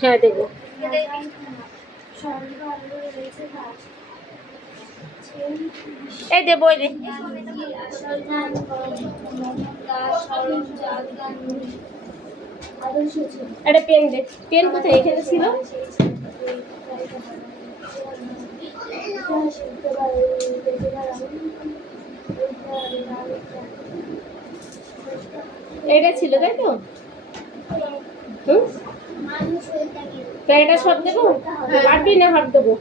হ্যাঁ দেবো। এই দেবো, এই দে। একটা পেন দে। পেন কোথায়? এখানে ছিল। এটা ছিল তাই তো? প্যারাটা সব দেবো? পারবি না হাফ দেবো?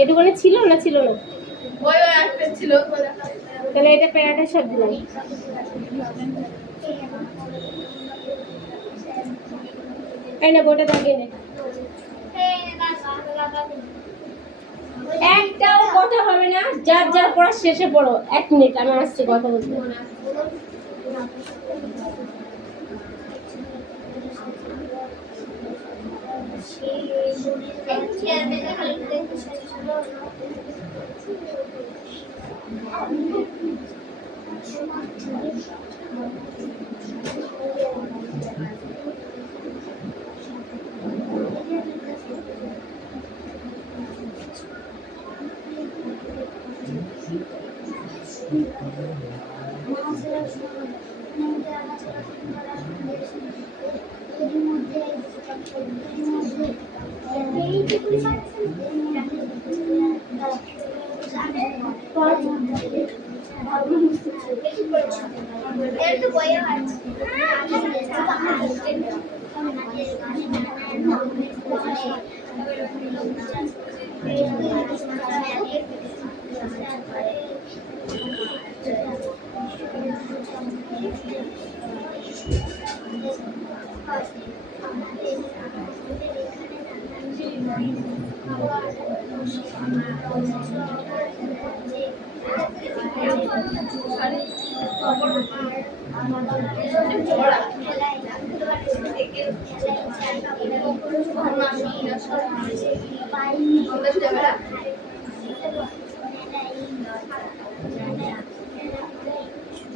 এটুকুনি ছিল না ছিল না? তাহলে এটা প্যারাটা সব দিলাম। এই না গোটা দাগিয়ে নে। একটাও কথা হবে না, যার যার পড়া শেষে পড়ো। 1 মিনিট আমি আসছি কথা বলতে।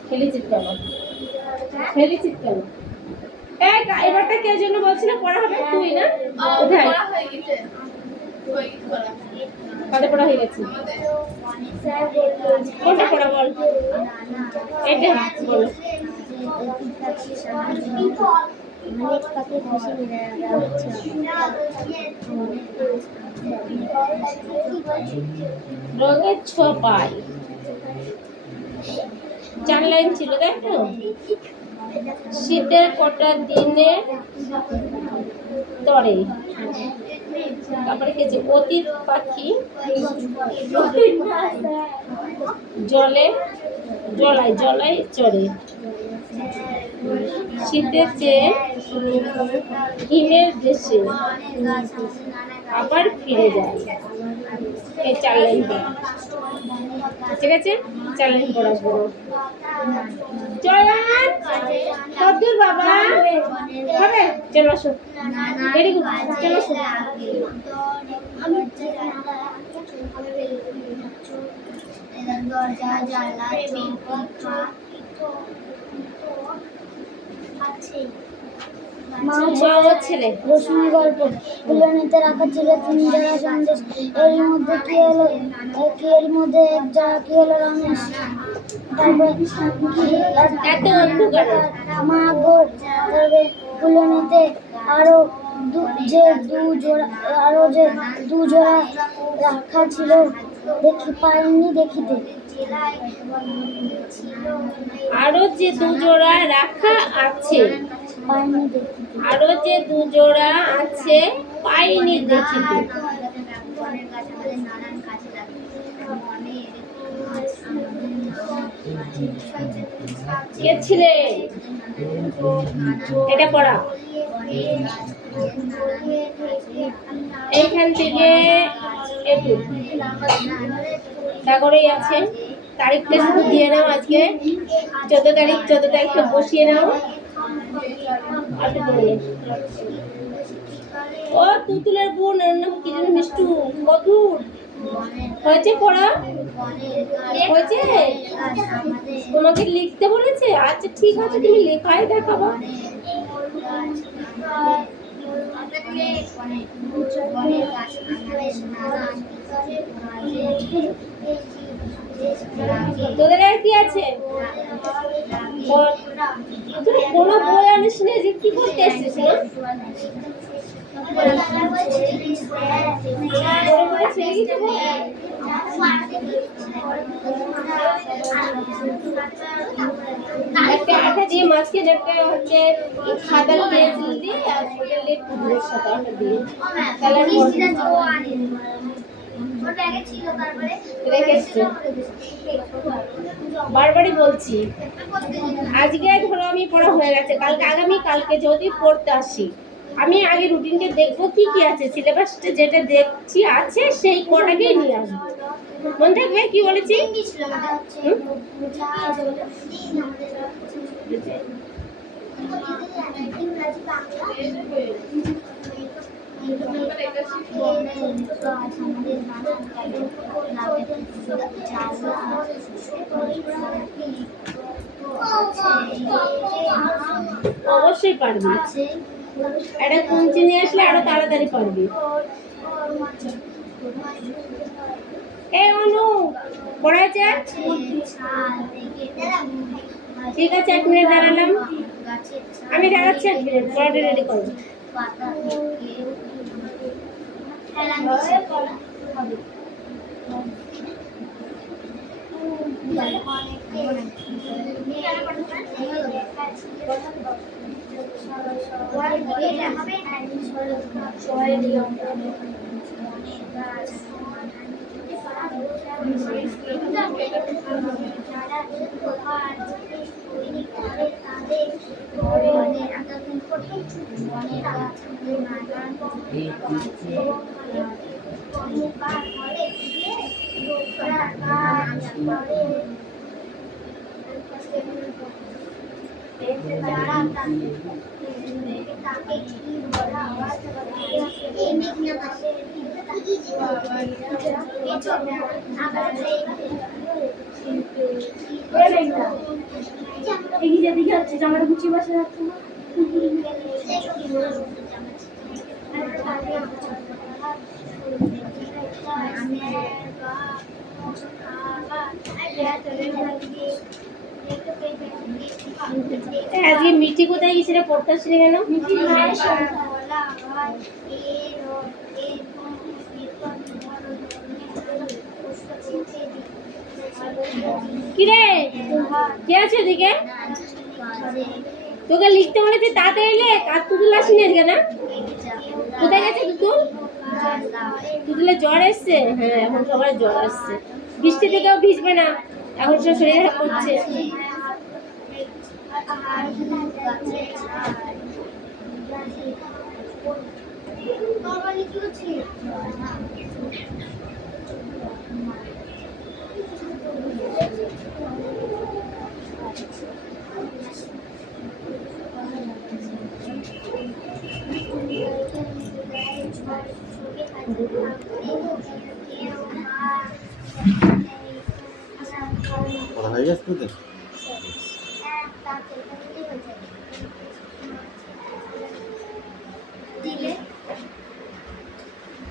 খেলেছিস কেন? খেলেছিস কেন? এবারটা কে জন্য বলছিল পড়া হবে? তুই না? কোথায় কত পড়া হয়ে গেছে? কোনটা পড়া বল? এটা বলো। রঙের ছোপাই 4 লাইন ছিল তাই তো? শীতের কটা দিনে তরে, তারপরে কি যে অতীত পাখি জলে জলায় জলায় চড়ে, শীতের চেয়ে হিমের দেশে আবার ফিরে যায়। এই 4 লাইন পড়া, ঠিক আছে? 4 লাইন পড়া পড়ো। জয়ান কদ্দুর বাবা হবে? চলো আসো। ভেরি গুড, চলো আসো। দরজা জানলা ছেলে রশ্মি গল্প বিলনিতে রাখা ছিল 3 জোড়া সন্দেশ। এর মধ্যে কি হলো? এর মধ্যে এক জোড়া কি হলো? রমেশ। মা গো, তবে বিলনিতে আরো যে দু জোড়া রাখা ছিল পাইনি দেখিতে। আরো যে 2 জোড়া রাখা আছে পাইনি দেখিতে। আরো যে 2 জোড়া আছে পাইনি দেখিতে। কে ছিলে? এটা পড়া। এইখান থেকে একটু তারপরেই আছে তারিখটা শুধু দিয়ে নাও। আজকে 14 তারিখ, 14 তারিখটা বসিয়ে নাও। ও তুতুলের বোন, এর নাম কি যেন? মিষ্টু। মধুর হয়েছে পড়া? হয়েছে? তোমাকে লিখতে বলেছে? আচ্ছা ঠিক আছে, তুমি লেখাই দেখাবো। তোদের আর কি আছে? তুই কোনো বই আনিস না, যে কি করতে এসেছিস না? একটা আঠা দিয়ে মাঝখানে একটা হচ্ছে সাদা পেন্সিল দিয়ে আর ওটা লিখতে সাদা আঠা দিয়ে কালার বারবারই বলছি, আজকে ধরো আমি পড়া হয়ে গেছে, কালকে কালকে যদি পড়তে আসি, আমি আগে রুটিনটা দেখবো কি কি আছে, সিলেবাসটা যেটা দেখছি আছে সেই কটাকেই নিয়ে আসবো। মনে থাকবে কি বলেছি? অবশ্যই পারবি, একটা কুঞ্চি নিয়ে আসলে আরো তাড়াতাড়ি পারবি। এই অনু পড়াইছে? ঠিক আছে, 1 মিনিট দাঁড়ালাম, আমি দাঁড়াচ্ছি 1 মিনিট, পড়াটা রেডি করবো। এদিকে হচ্ছে জামাটা গুছিয়ে বসে রাখছে না। আজকে মিটি কোথায় গেছিল, পড়তে আসলে কেন? কিরে কে আছে এদিকে? তোকে লিখতে বলেছি, তাড়াতাড়ি লেখ। আর তুতুল আসেনি আজকে না? কোথায় গেছে তুতুল? তুতুলের জ্বর এসছে? হ্যাঁ, এখন সবার জ্বর আসছে, বৃষ্টি থেকেও ভিজবে না, এখন সব শরীরে পড়ছে। হয়ে গেছে তোদের?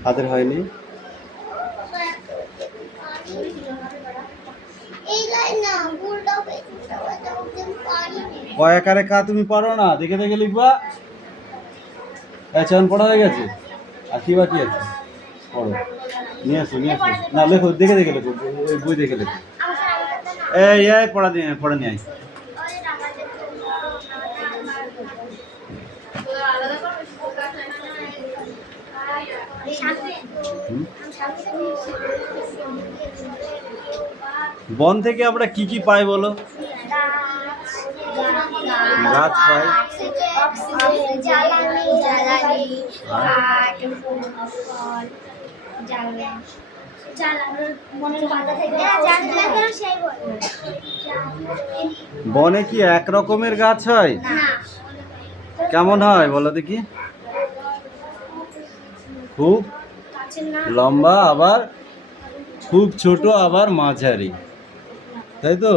তাদের হয়নি? কয়েকারে কা তুমি পারো না, দেখে দেখে লিখবা। এখন পড়া হয়ে গেছে, আর কি বাকি আছে? পড়ো, নিয়ে আসো নিয়ে আসো। না লেখো, দেখে দেখে লেখো, ওই বই দেখে লেখো। এই পড়া নিয়ে আই। বন থেকে আমরা কি কি পাই বলো? গাছ পাই, বনে কি এক রকমের গাছ হয়? কেমন হয় বলো দেখি? খুব লম্বা, আবার খুব ছোট, আবার মাঝারি, তাই তো?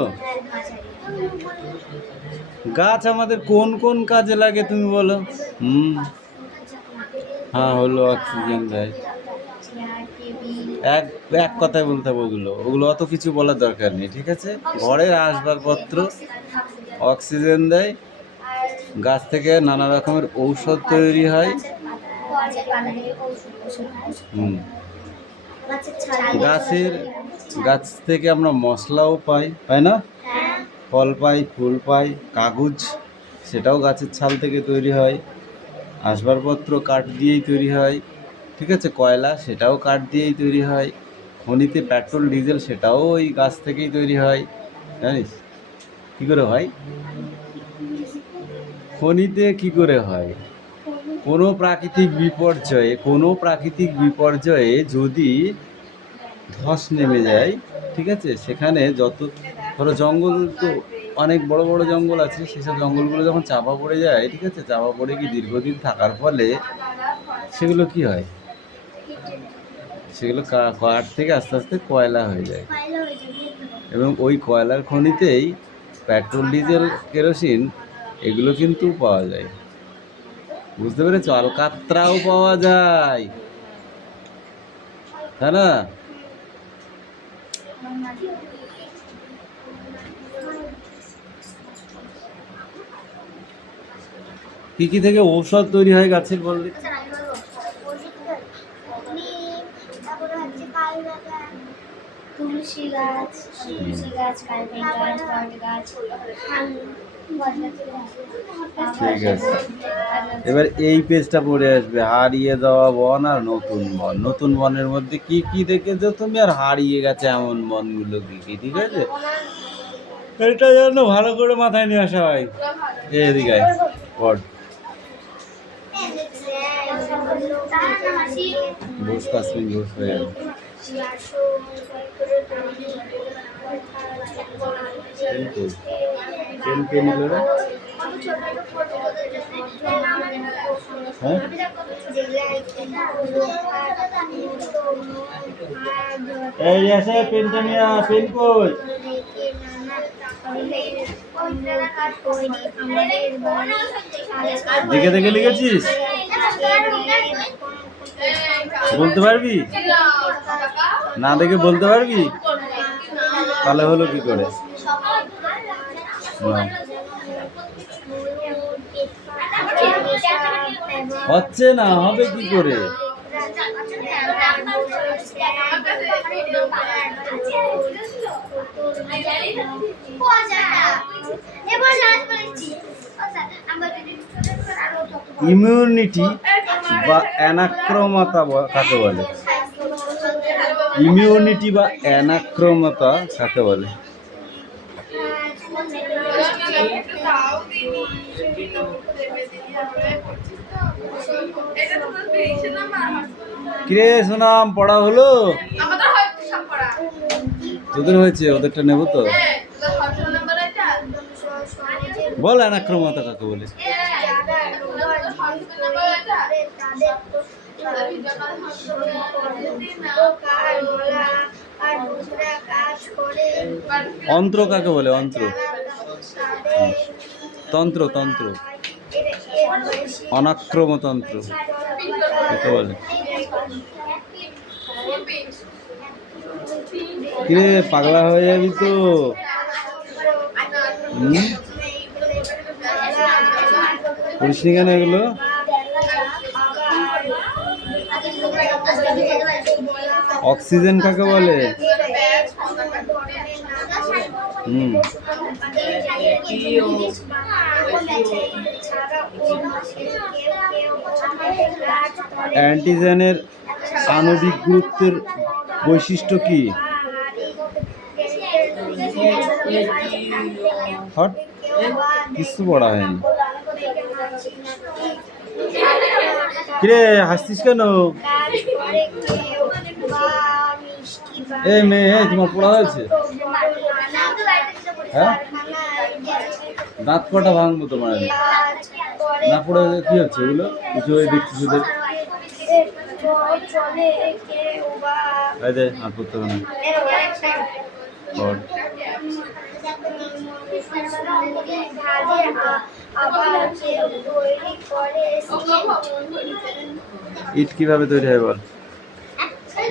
গাছ আমাদের কোন কোন কাজে লাগে তুমি বলো? হ্যাঁ হলো, অক্সিজেন দেয়। এক এক কথায় বলতে হবে ওগুলো, ওগুলো অত কিছু বলার দরকার নেই, ঠিক আছে? ঘরের আসবাবপত্র, অক্সিজেন দেয়, গাছ থেকে নানা রকমের ঔষধ তৈরি হয়। হুম, গাছের গাছ থেকে আমরা মশলাও পাই, তাই না? ফল পাই, ফুল পাই, কাগজ সেটাও গাছের ছাল থেকে তৈরি হয়, আসবাবপত্র কাঠ দিয়েই তৈরি হয়, ঠিক আছে? কয়লা সেটাও কাঠ দিয়েই তৈরি হয়, খনিতে পেট্রোল ডিজেল সেটাও ওই গাছ থেকেই তৈরি হয়, জানিস কী করে হয়? খনিতে কী করে হয়? কোনো প্রাকৃতিক বিপর্যয়ে যদি ধস নেমে যায়, ঠিক আছে, সেখানে যত ধরো জঙ্গল, তো অনেক বড় বড় জঙ্গল আছে, সেসব জঙ্গলগুলো যখন চাপা পড়ে যায়, ঠিক আছে, চাপা পড়ে কি দীর্ঘদিন থাকার ফলে সেগুলো কি হয়, সেগুলো কাঠ থেকে আস্তে আস্তে কয়লা হয়ে যায়, এবং ওই কয়লার খনিতেই পেট্রোল ডিজেল কেরোসিন এগুলো কিন্তু পাওয়া যায়, বুঝতে পেরেছো? আলকাত্রাও পাওয়া যায়, তাই না? কি কি থেকে ঔষধ তৈরি হয় গাছের বললি? তুলসী গাছ, কালমেঘ গাছ, বট গাছ, ঠিক আছে, এবার এই পেজটা পড়ে আসবে, হারিয়ে যাওয়া বন আর নতুন বন। নতুন বনের মধ্যে কি কি দেখেছো তুমি, আর হারিয়ে গেছে এমন বনগুলো কি কি, ঠিক আছে? এটা যেন ভালো করে মাথায় নিয়ে আসা হয়। এদিকে আয়, পড়, বস 5 মিনিট বস হয়ে যাবে। পেন নিল না? হ্যাঁ, এই এসে পেনটা নিয়ে আয়, পেন কই? দেখে দেখে লিখেছিস? বলতে পারবি? না দেখে বলতে পারবি? তাহলে হলো কি করে? না। হচ্ছে না, হবে কি করে? ইমিউনিটি বা অ্যানাক্রমতা কাকে বলে? ইমিউনিটি বা অ্যানাক্রমতা কাকে বলে? কিরে সোনাম, পড়া হলো? তোদের হয়েছে, ওদেরটা নেবো তো। বল অ্যানাক্রমতা কাকে বলে? অন্ত্র কাকে বলে? অন্ত্র, তন্ত্র, তন্ত্র, অনাক্রমতন্ত্র কাকে বলে? কিরে পাগলা হয়ে যাবি তো? পড়িস নি কেন এগুলো? অক্সিজেন কাকে বলে? অ্যান্টিজেনের আণবিক গুরুত্বের বৈশিষ্ট্য কি? হট, কিছু পড়া হয়নি। কিরে হাসছিস কেন? এই মেয়ে, তোমার পড়া হয়েছে? হ্যাঁ, দাঁত কটা ভাঙবো তোমার। না পড়ে কি হচ্ছে এগুলো? কিছু দেখছিস ওদের? আর পড়তে হবে না। ভাজে আবার হচ্ছে তৈরি করে ইট কিভাবে তৈরি হয় বল?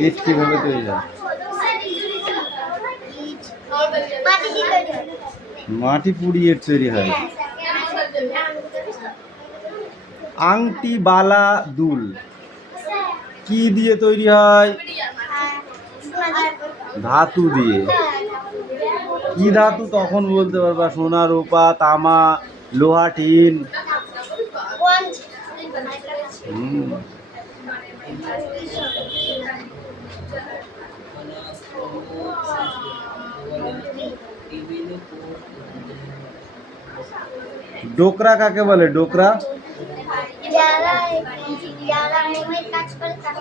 ইট কিভাবে তৈরি হয়? মাটি দিয়ে তৈরি হয়। মাটি পুড়িয়ে ইট তৈরি হয়। আংটি, বালা, দুল কি দিয়ে তৈরি হয়? ধাতু দিয়ে। কি ধাতু তখন বলতে পারবা? সোনা, রূপা, তামা, লোহা, টিন। হুম। ডোকরা কাকে বলে? ডোকরা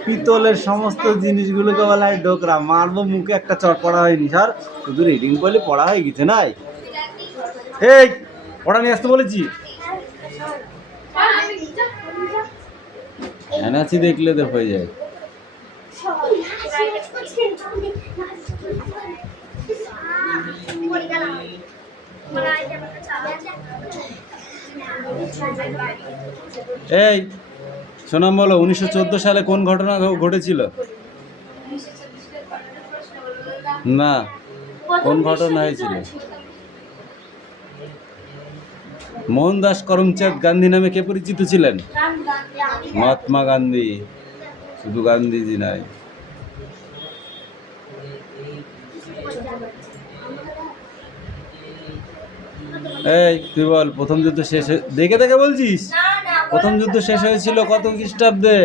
পিতলের সমস্ত জিনিসগুলোকে বলা হয় ডোকরা। মারবো মুখে একটা চট পড়া হয়নি স্যার, শুধু রিডিং বলে পড়া হয়ে গেছে নাই। এই পড়া নিয়ে আসতে বলেছি। এনাচি দেখলে তো হয়ে যায়। এই সোনাম বলো, 1914 সালে কোন ঘটনা ঘটেছিল? না, কোন ঘটনা হয়েছিল? মোহনদাস করমচাঁদ গান্ধী নামে কে পরিচিত ছিলেন? মহাত্মা গান্ধী। শুধু গান্ধীজি নাই। এই তুই বল, প্রথম যুদ্ধ শেষ দেখে দেখে বলছিস? প্রথম যুদ্ধ শেষ হয়েছিল কত খ্রিস্টাব্দে?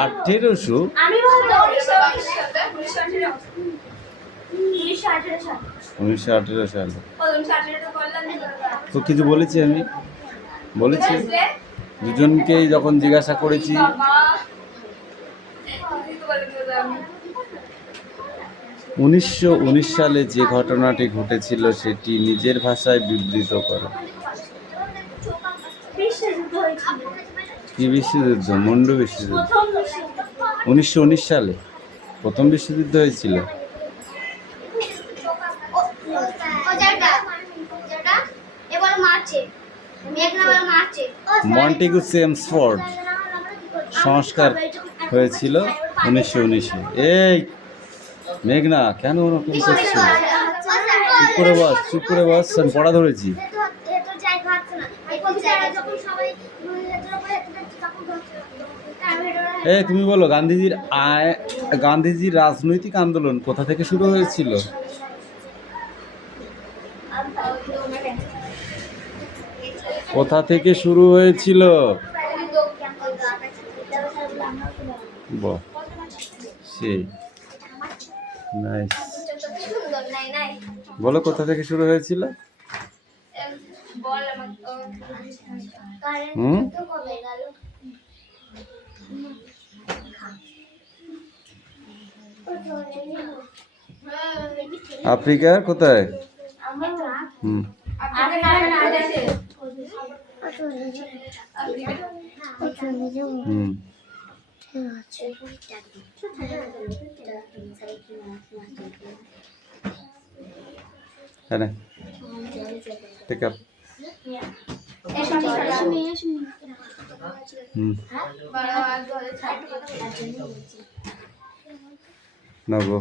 1800। আমি বলবো 1918 সালে। তো কিছু বলেছি আমি? বলেছি দুজনকেই যখন জিজ্ঞাসা করেছি। 1919 সালে যে ঘটনাটি ঘটেছিল সেটি নিজের ভাষায় বিবৃত করো। কি বিশ্বযুদ্ধ? মুন্ডু বিশ্বযুদ্ধ। 1919 সালে প্রথম বিশ্বযুদ্ধ হয়েছিল। মন্টেগু চেমসফোর্ড সংস্কার হয়েছিল 1919-এ। এই মেঘনা কেন ওরকম করছো? চুপ করে বস, চুপ করে বস, আমি পড়া ধরেছি। এই তুমি বলো, গান্ধীজির রাজনৈতিক আন্দোলন কোথা থেকে শুরু হয়েছিল? কোথা থেকে শুরু হয়েছিল? সেই নাইস। বলো কোথা থেকে শুরু হয়েছিল? হুম, আফ্রিকার কোথায়? হুম, হুম। হ্যাঁ, টেক আপ। হুম, না গো।